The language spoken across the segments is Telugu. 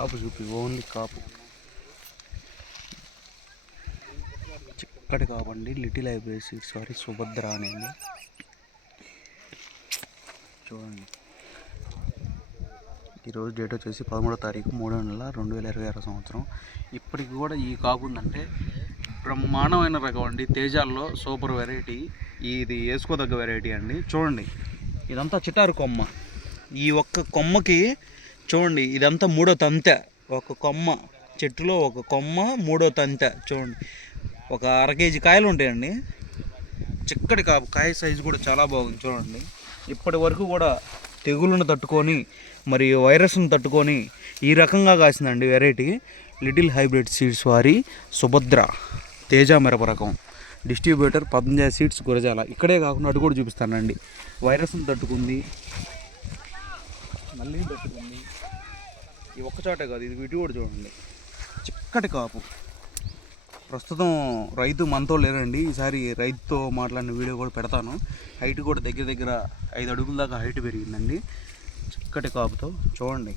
కాపు చూపి, ఓన్లీ కాపు, చిక్కటి కాపు అండి. లిటిల్ హైబ్రిడ్ సీడ్స్ వారి సుభద్ర అనేది చూడండి. ఈరోజు డేట్ వచ్చేసి 13వ తారీఖు 3వ నెల 2026 సంవత్సరం. ఇప్పటికి కూడా ఈ కాపు ఉందంటే బ్రహ్మాండమైన రకం అండి. తేజాల్లో సూపర్ వెరైటీ, ఇది వేసుకోదగ్గ వెరైటీ అండి. చూడండి, ఇదంతా చిటారు కొమ్మ. ఈ ఒక్క కొమ్మకి చూడండి, ఇదంతా మూడో తంతె. ఒక కొమ్మ చెట్టులో ఒక కొమ్మ మూడో తంతె. చూడండి, ఒక 1/2 కేజీ కాయలు ఉంటాయండి. చిక్కటి కాపు, కాయ సైజు కూడా చాలా బాగుంది. చూడండి, ఇప్పటి వరకు కూడా తెగుళ్ళను తట్టుకొని మరియు వైరస్ను తట్టుకొని ఈ రకంగా కాసిందండి వెరైటీ. లిటిల్ హైబ్రిడ్ సీడ్స్ వారి సుభద్ర తేజ మిరప రకం. Distributor Patanjali seeds Gurazala. ఇక్కడే కాకుండా అటు కూడా చూపిస్తానండి. వైరస్ను తట్టుకుంది, మళ్ళీ తట్టుకుంది. ఈ ఒక్కచోటే కాదు, ఇది ఇటు కూడా చూడండి, చిక్కటి కాపు. ప్రస్తుతం రైతు మనతో లేరండి. ఈసారి రైతుతో మాట్లాడిన వీడియో కూడా పెడతాను. హైట్ కూడా దగ్గర దగ్గర 5 అడుగుల దాకా హైట్ పెరిగిందండి. చిక్కటి కాపుతో చూడండి.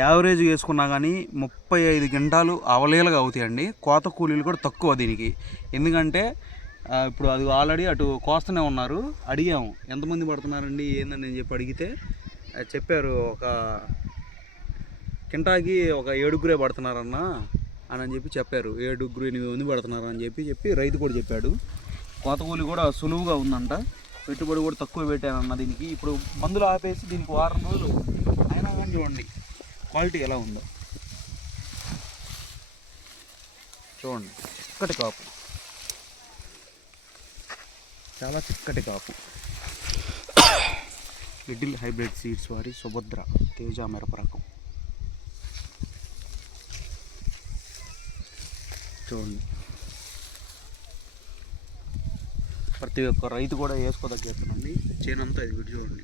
యావరేజ్ వేసుకున్నా కానీ 35 గంటలు అవలేలుగా అవుతాయండి. కోత కూలీలు కూడా తక్కువ దీనికి. ఎందుకంటే ఇప్పుడు అది ఆల్రెడీ అటు కోస్తూనే ఉన్నారు. అడిగాము ఎంతమంది పడుతున్నారండి ఏందని చెప్పి అడిగితే చెప్పారు, ఒక కింటాకి ఒక 7 పడుతున్నారన్న అని చెప్పి చెప్పారు. 7, 8 మంది పడుతున్నారు అని చెప్పి రైతు కూడా చెప్పాడు. కోత కూలి కూడా సులువుగా ఉందంట. పెట్టుబడి కూడా తక్కువ పెట్టానన్న దీనికి. ఇప్పుడు మందులు ఆపేసి దీనికి వారం రోజులు అయినా కానీ చూడండి క్వాలిటీ ఎలా ఉందో. చూడండి, చిక్కటి కాపు, చాలా చిక్కటి కాపు. లిటిల్ హైబ్రిడ్ సీడ్స్ వారి సుభద్ర తేజ మిరప రకం. చూడండి, ప్రతి ఒక్క రైతు కూడా వేసుకోదగ్గేస్తుందండి. చేనంతా ఇది విడి చూడండి.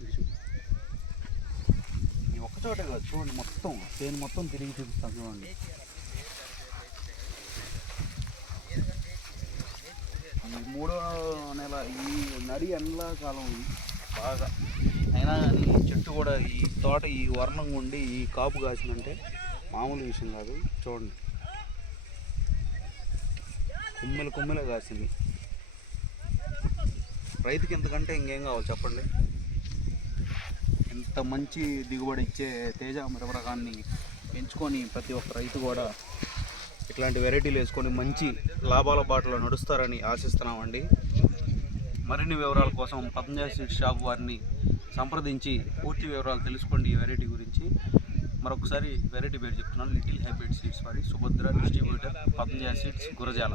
ఈ ఒక్కచోటే కాదు, చూడండి మొత్తం చేను మొత్తం తిరిగి చూపిస్తాను. చూడండి, ఈ 3వ నెల ఈ నడి ఎండాకాలం బాగా అయినా కానీ చెట్టు కూడా ఈ తోట ఈ వర్ణంగా ఉండి ఈ కాపు కాసిందంటే మామూలు విషయం కాదు. చూడండి, కుమ్మెలే కాసింది. రైతుకి ఎంతకంటే ఇంకేం కావాలి చెప్పండి. ఇంత మంచి దిగుబడి ఇచ్చే తేజ మిరప రకాన్ని పెంచుకొని ప్రతి ఒక్క రైతు కూడా ఇట్లాంటి వెరైటీలు వేసుకొని మంచి లాభాల బాటలో నడుస్తారని ఆశిస్తున్నామండి. మరిన్ని వివరాల కోసం పతంజలి సీడ్స్ షాప్ వారిని సంప్రదించి పూర్తి వివరాలు తెలుసుకోండి. ఈ వెరైటీ గురించి మరొకసారి వెరైటీ పేరు చెప్తున్నాను. లిటిల్ హైబ్రిడ్ సీడ్స్ వారి సుభద్ర. Distributor Patanjali seeds Gurazala.